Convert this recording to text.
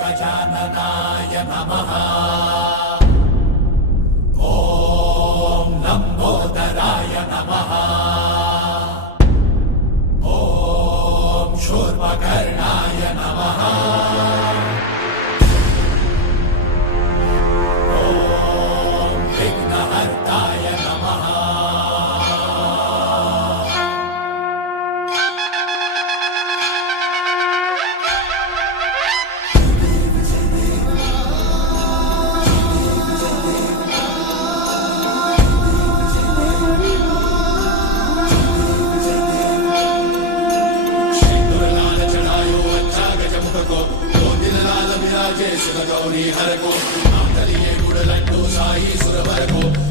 गजाननाय नमः। ॐ लंबोदराय नमः। ॐ शूर्पकर्णाय नमः। ॐ विघ्नहर्ताय नमः। गौरी हर को नाम तलिए गुड़ लड्डू शाही सुरवर को